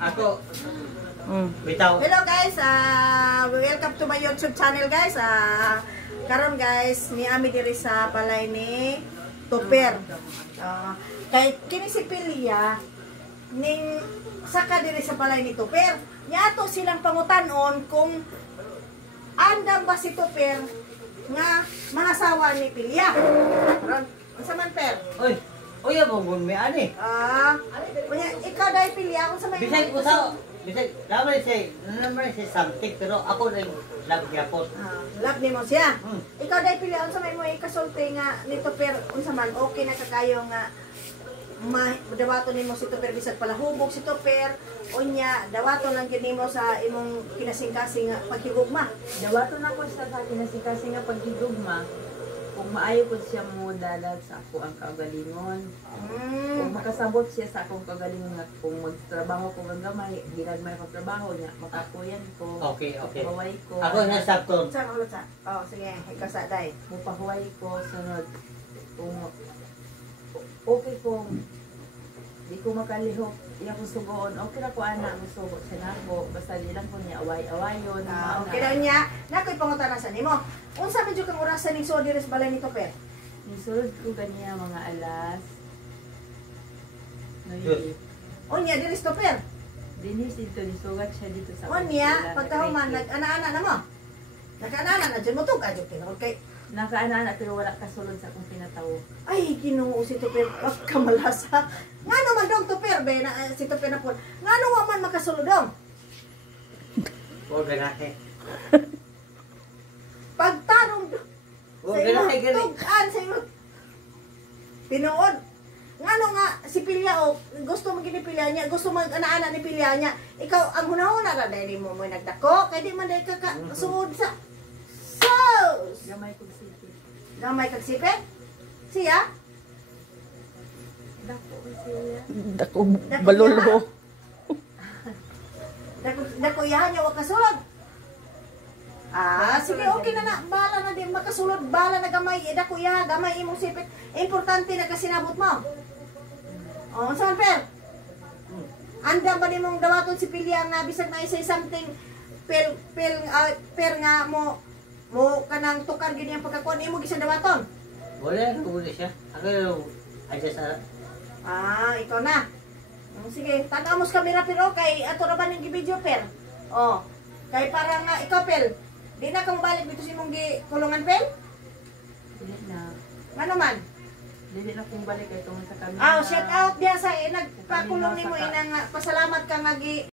Ako. Bitaw. Hello guys, welcome to my YouTube channel guys. Karon guys, ni ami diri sa balay ni Tupper. Kay kini si Pilya ning saka diri sa balay ni Tupper. Nya ato silang pangutanon kung andam ba si Tupper nga mangasawa ni Pilya. Unsa man per? Oy, oy abong may ani. Ikaw dai Pilya unsa may Bisay ko sa bisay naman siya something pero ako rin love niya po. Love ni mo siya. Ikaw dai Pilya unsa may mo ikasulti nga ni Tupper unsa man okay na kakayo nga dawaton nimo si Tupper bisag palahubog si Tupper unya dawaton lang gyud nimo sa imong kinasingkasing nga paghigugma. Dawaton ako sa kinasingkasing nga paghigugma. Kung maayo po siya mo dalat sa ako ang kagalingon. Kung makasabot siya sa akong kagalingon nga kung magtrabaho ko ng gamay, ginagmay ko trabaho niya, makakuyan ko. Okay. Pahuway ko. Ako na sakto. Sa ulo sa. Oh, sige, ikaw sa day. Mupahuway ko sunod. Kung okay kung di ko makalihok, iya ko sugoon, okay na ko anak, musugo sa nako. Basta di lang ko niya away-awayon. Okay daw niya. Nakoy pangutana sa nimo. Unsa medyo kang orasan ning so diri sa balay ni Tupper? Nisulod ko kaniya mga alas. Unya diri sa Tupper. Dinis dito, nisugat siya dito sa Unya pagkahuman nag-ana-ana na mo. Nag-ana na jud mo tug adyo kinol kay nakaana pero wala kasulod sa akong pinatawo. ay Ginoo si Tupper kamalasa. Ngano man dong Tupper be na si Tupper na pud. Ngano wa man makasulod dong? Huwag ganake. Pagtarong Huwag ganake gani. tugan sa imo. Tinuod. Ngano nga si Pilya o gusto mo gini Pilya niya, gusto mag ana-ana ni Pilya niya. Ikaw ang hunahuna ra dahil mo nagdako kay di man dai ka suod sa sauce. Gamay ko sipit. Gamay kag sipit? Siya? Dako siya. Dako balolo. Dako yahan niya wa kasulod. Sige okay na na. Bala na din makasulod, bala na gamay. Dako yahan, gamay imong sipit. Importante na kasinabot mo. Oh, saan per? Anda ba nimong dawaton si Pilya nga bisag na isay something per nga mo kanang tukar gini ang pagkakuan imo gisan dawaton? Wala ko siya. Ako adjust sa Ikaw na. Sige, tagamus kamera pero kay ato ra ba ning gi-video per? Oh. Kay para nga ikaw pel. Di na kang balik dito sa imong kulungan pel? Dili na. Ano man? Dili na kong balik kay tungod sa kanila. Shout out diya sa nagpakulong nimo ina nga pasalamat ka nga